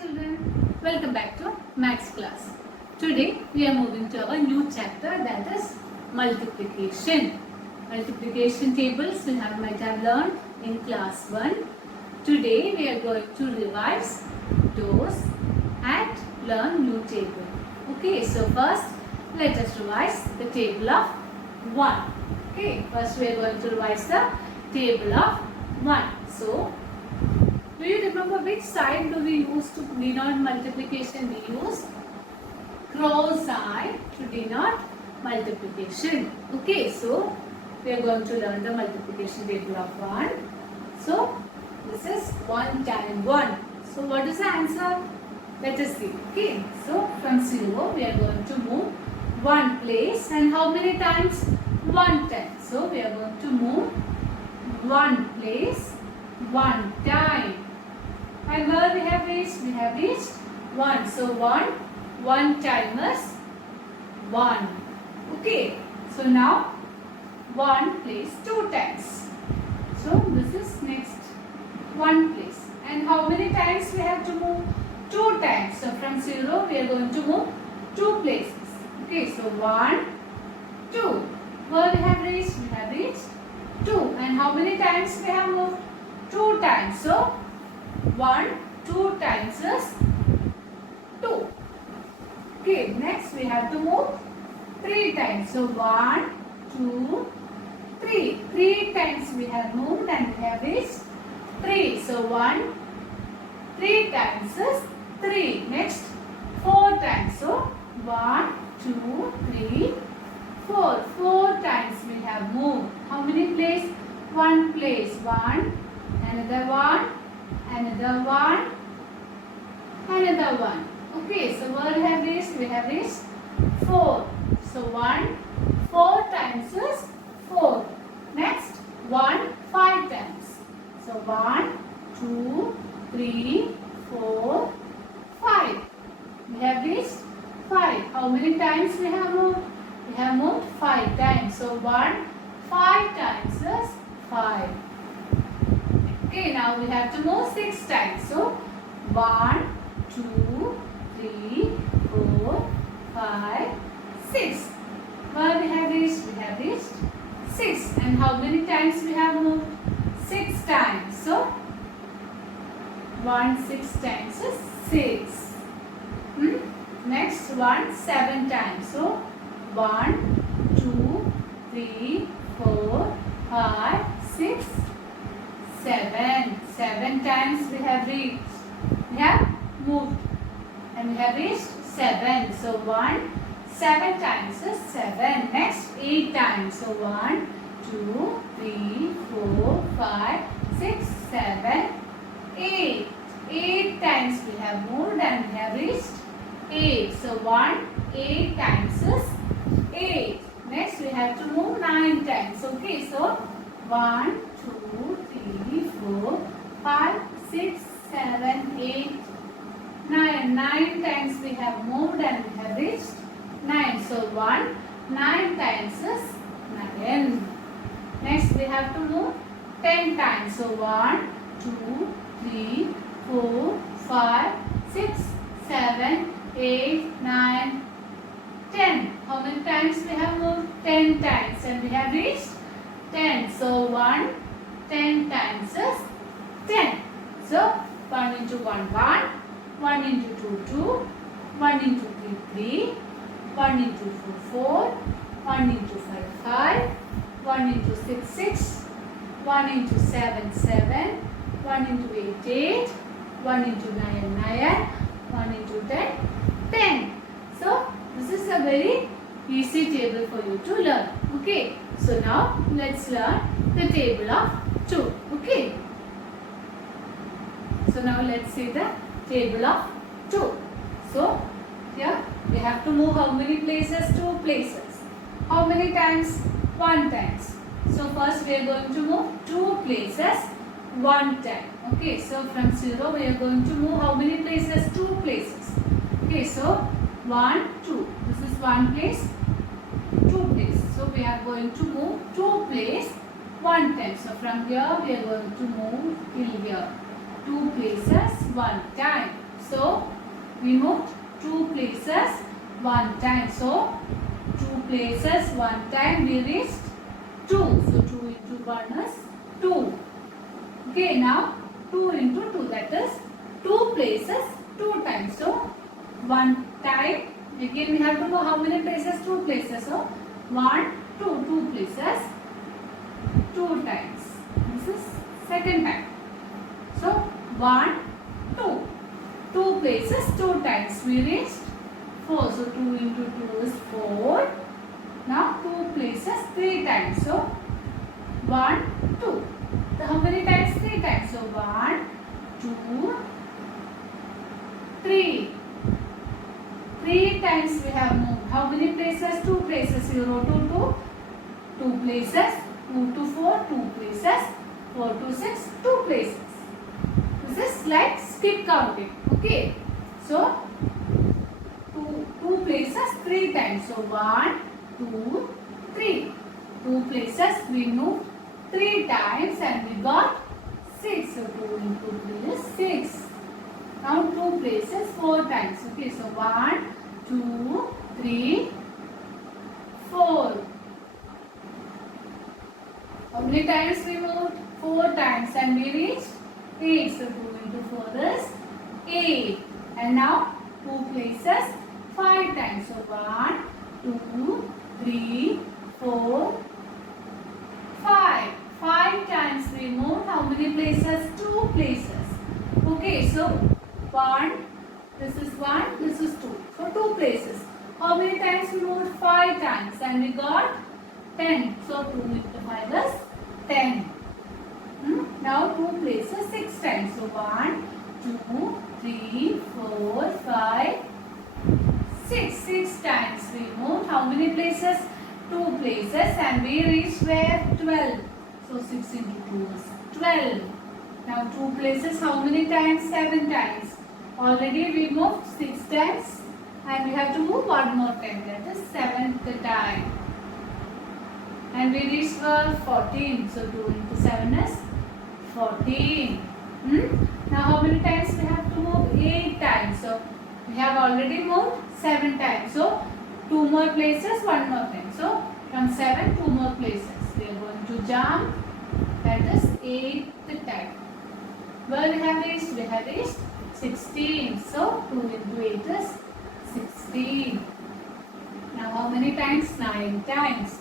children, welcome back to Maths class. Today we are moving to our new chapter, that is multiplication. Multiplication tables we might have learned in class 1. Today we are going to revise those and learn new table. Okay, so first let us revise the table of 1. Okay, first we are going to revise the table of 1. So do you remember which side do we use to denote multiplication? We use cross side to denote multiplication. Okay, so we are going to learn the multiplication table of 1. So this is 1 times 1. So what is the answer? Let us see. Okay, so from 0 we are going to move 1 place, and how many times? 1 time. So we are going to move 1 place 1 time. And where we have reached? We have reached 1. So 1 time is 1. Okay. So now 1 place 2 times. So this is next 1 place. And how many times we have to move? 2 times. So from 0 we are going to move 2 places. Okay. So 1, 2. Where we have reached? We have reached 2. And how many times we have moved? 2 times. So 1, 2 times is 2. Okay, next we have to move 3 times. So 1, 2, 3. 3 times we have moved and we have reached 3. So 3 times is 3. Next 4 times. So 1, 2, 3, 4. 4 times we have moved. How many place? 1 place. 1, another 1. Another 1, another 1. Okay, so where we have reached? We have reached 4. So 4 times is 4. Next 1, 5 times. So 1, 2, 3, 4, 5. We have reached 5. How many times we have moved? We have moved 5 times. So 5 times is 5. Okay, now we have to move 6 times. So 1, 2, 3, 4, 5, 6. Where we have reached? We have reached 6. And how many times we have moved? 6 times. So 6 times is 6. Next 7 times. So 1, 2, 3, 4, 5, 6. 7. 7 times we have reached. We have moved. And we have reached 7. So 7 times is 7. Next 8 times. So 1, 2, 3, 4, 5, 6, 7, 8. 8 times we have moved and we have reached 8. So 8 times is 8. Next we have to move 9 times. Okay, so 1, 2, 3, 4, 5, 6, 7, 8, 9. 9 times we have moved and we have reached 9. So 9 times is 9. Next we have to move 10 times. So 1, 2, 3, 4, 5, 6, 7, 8, 9, 10. How many times we have moved? 10 times and we have reached 10. So 10 times is 10. So 1 into 1, 1 into 2, 2, 1 into 3, 3, 1 into 4, 4, 1 into 5, 5, 1 into 6, 6, 1 into 7, 7, 1 into 8, 8, 1 into 9, 9, 1 into 10, 10. So this is a very easy table for you to learn. Okay. So now let's learn the table of 2. Okay. So now let's see the table of 2. So here we have to move how many places? 2 places. How many times? 1 times. So first we are going to move 2 places 1 time. Okay. So from 0 we are going to move how many places? 2 places. Okay. So 1, 2. This is 1 place, 2 place. So we are going to move 2 place 1 time. So from here we are going to move till here. 2 places 1 time. So we moved 2 places 1 time. So 2 places 1 time we reached 2. So 2 into 1 is 2. Okay, now 2 into 2, that is 2 places 2 times. So 1 time, again we have to go how many places? 2 places. So 1, 2 places 2 times. This is second time. So 1, 2 places 2 times we reached 4. So 2 into 2 is 4. Now 2 places 3 times. So 1, 2. So how many times? 3 times. So 1, 2, 3. 3 times we have moved. How many places? 2 places. 0 to 2. 2 places. 2 to 4. 2 places. 4 to 6. 2 places. This is like skip counting. Okay. So 2 places 3 times. So 1, 2, 3. 2 places we moved 3 times and we got 6. So 2 into 3 is 6. Now 2 places 4 times. Okay, so 1, 2, 3, 4. How many times we moved? 4 times and we reached 8. So 2 into 4 is 8. And now 2 places 5 times. So 1, 2, 3, 4, 5. 5 times we moved. How many places? 2 places. Okay, so 1, this is 1, this is 2. So 2 places. How many times we moved? 5 times and we got 10. So 2 into 5 is 10. Now 2 places 6 times. So 1, 2, 3, 4, 5, 6. 6 times we moved. How many places? 2 places and we reached where? 12. So 6 into 2 is 12. Now 2 places how many times? 7 times. Already we moved 6 times and we have to move one more time. That is 7th time. And we reached 14. So 2 into 7 is 14. Now how many times we have to move? 8 times. So we have already moved 7 times. So 2 more places, 1 more time. So from 7, 2 more places. We are going to jump. That is 8th time. Where we have reached? We have reached 16. So 2 into 8 is 16. Now how many times? 9 times.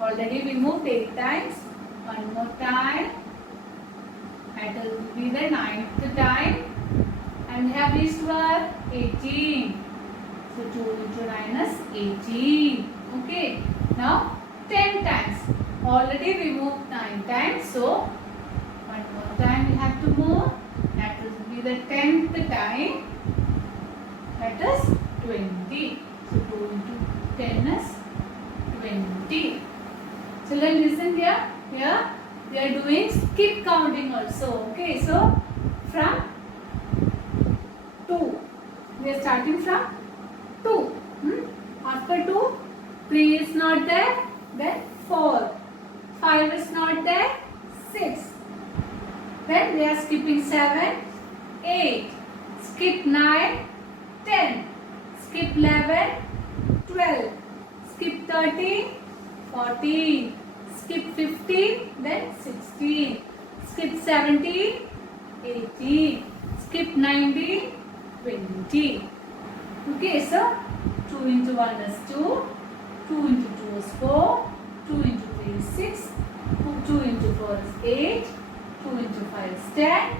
Already we moved 8 times. 1 more time. That will be the 9th time. And we have reached where? 18. So 2 into 9 is 18. Okay. Now 10 times. Already we moved 9 times. So 1 more time we have to move. That will be the 10th time. That is 20. So 2 into 10 is 20. Children, listen here. Here we are doing skip counting also. Okay. So from 2. We are starting from 2. After 2, 3 is not there. Then 4. 5 is not there. 6. Then we are skipping 7, 8. Skip 9, 10. Skip 11, 12. Skip 13, 14. Skip 15, then 16. Skip 17, 18. Skip 19, 20. Okay, so 2 into 1 is 2. 2 into 2 is 4. 2 into 3 is 6. 2 into 4 is 8. 2 into 5 is 10.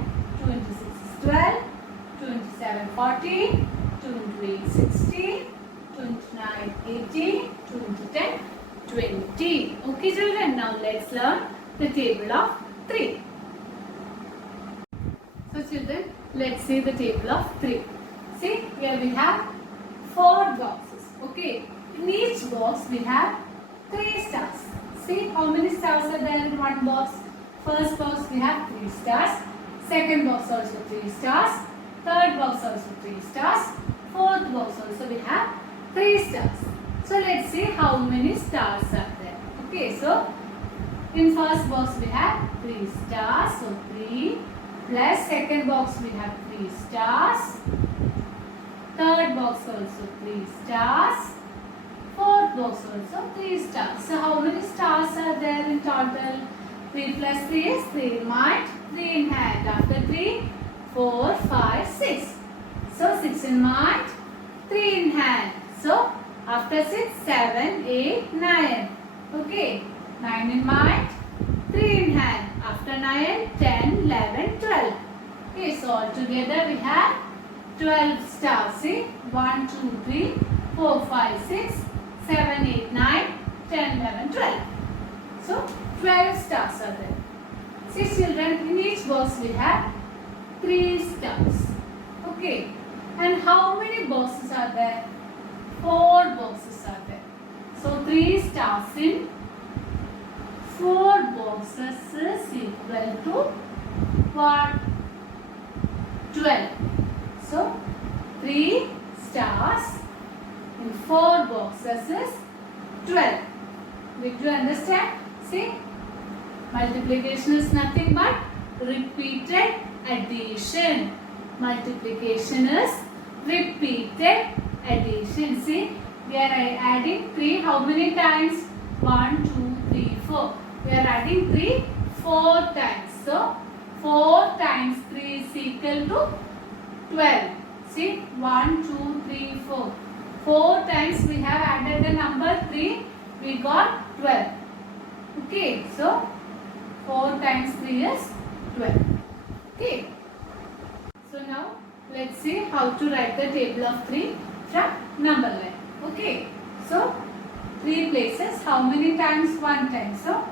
2 into 6 is 12. 2 into 7 14. 2 into 8 16. 2 into 9 18. 2 into 10 20. Okay children, now let's learn the table of 3. So children, let's see the table of 3. See, here we have 4 boxes. Okay, in each box we have 3 stars. See how many stars are there in one box? First box we have 3 stars. Second box also 3 stars. Third box also 3 stars. Fourth box also we have 3 stars. So let's see how many stars are there. Okay, so in first box we have 3 stars. So 3, Plus second box we have 3 stars. Third box also 3 stars. Fourth box also 3 stars. So how many stars are there in total? 3 plus 3 is 3 in mind, 3 in hand. After 3, 4, 5, 6. So 6 in mind, 3 in hand. So after 6, 7, 8, 9. Okay. 9 in mind, 3 in hand. After 9, 10, 11, 12. Okay. So altogether we have 12 stars. See? 1, 2, 3, 4, 5, 6, 7, 8, 9, 10, 11, 12. So 12 stars are there. See children, in each box we have 3 stars. Okay. And how many boxes are there? 4 boxes are there. So 3 stars in 4 boxes is equal to what? 12. So 3 stars in 4 boxes is 12. Did you understand? See, multiplication is nothing but repeated addition. Multiplication is repeated addition. See, we are adding 3 how many times? 1, 2, 3, 4. We are adding 3 4 times. So, 4 times 3 is equal to 12. See, 1, 2, 3, 4. 4 times we have added the number 3. We got 12. Okay, so 4 times 3 is 12. Okay. So now let's see how to write the table of 3 from number line. Okay. So 3 places, how many times? 1 time. So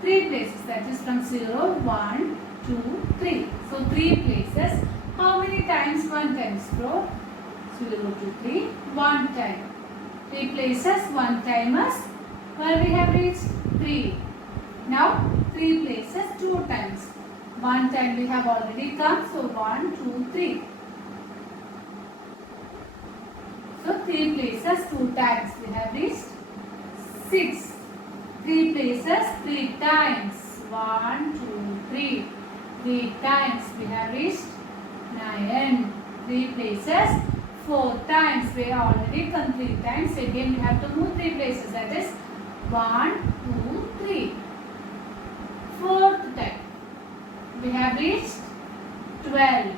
3 places, that is from 0, 1, 2, 3. So 3 places, how many times? 1 times. From 0 to 3, 1 time. 3 places, 1 time is, where we have reached 3. Now 3 places, 2 times. 1 time we have already come, so 1, 2, 3. So 3 places, 2 times we have reached 6. 3 places, 3 times. 1, 2, 3. 3 times we have reached 9. 3 places, 4 times. We have already come 3 times. Again we have to move 3 places. That is 1, 2, 3. 4th time. We have reached 12.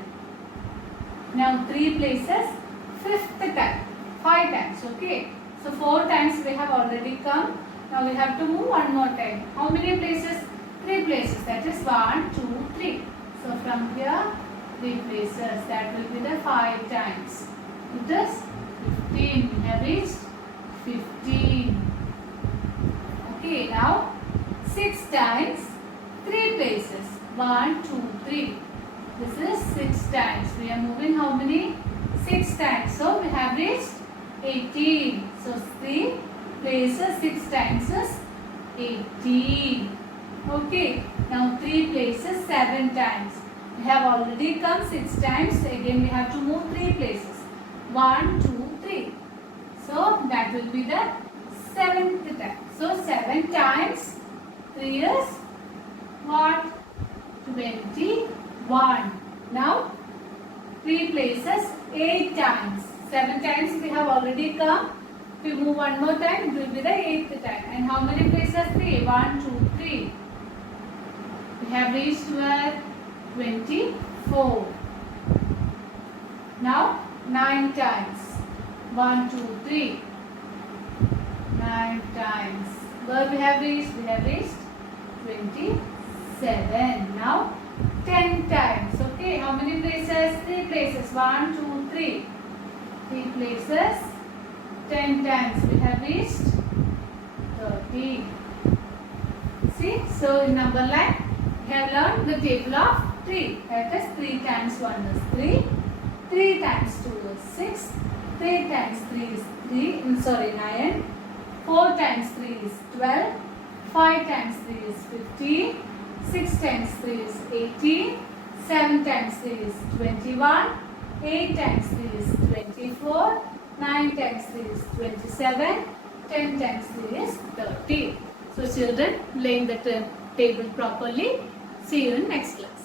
Now 3 places, 5th time. 5 times. Okay. So 4 times we have already come. Now we have to move one more time. How many places? 3 places. That is 1, 2, 3. So from here 3 places. That will be the 5 times. It is 15. We have reached 15. Okay. Now 6 times 3 places. 1, 2, 3. This is 6 times. We are moving how many? 6 times. So we have reached 18. So 3 places 6 times is 18. Okay. Now 3 places 7 times. We have already come 6 times. Again we have to move 3 places. 1, 2, 3. So that will be the 7th time. So 7 times 3 is what? 21. Now 3 places 8 times. 7 times we have already come. If we move one more time, it will be the 8th time. And how many places? 3. 1, 2, 3. We have reached where? 24. Now 9 times. 1, 2, 3. 9 times. Where we have reached? We have reached 27. Now 10 times. Okay. How many places? 3 places. 1, 2, 3. 3 places. 10 times. We have reached 30. See? So in number line, we have learned the table of 3. That is 3 times 1 is 3. 3 times 2 is 6. 3 times 3 is 9. 4 times 3 is 12. 5 times 3 is 15. 6 times 3 is 18. 7 times 3 is 21. 8 times 3 is 24. 9 times 3 is 27. 10 times 3 is 30. So children, laying the table properly. See you in next class.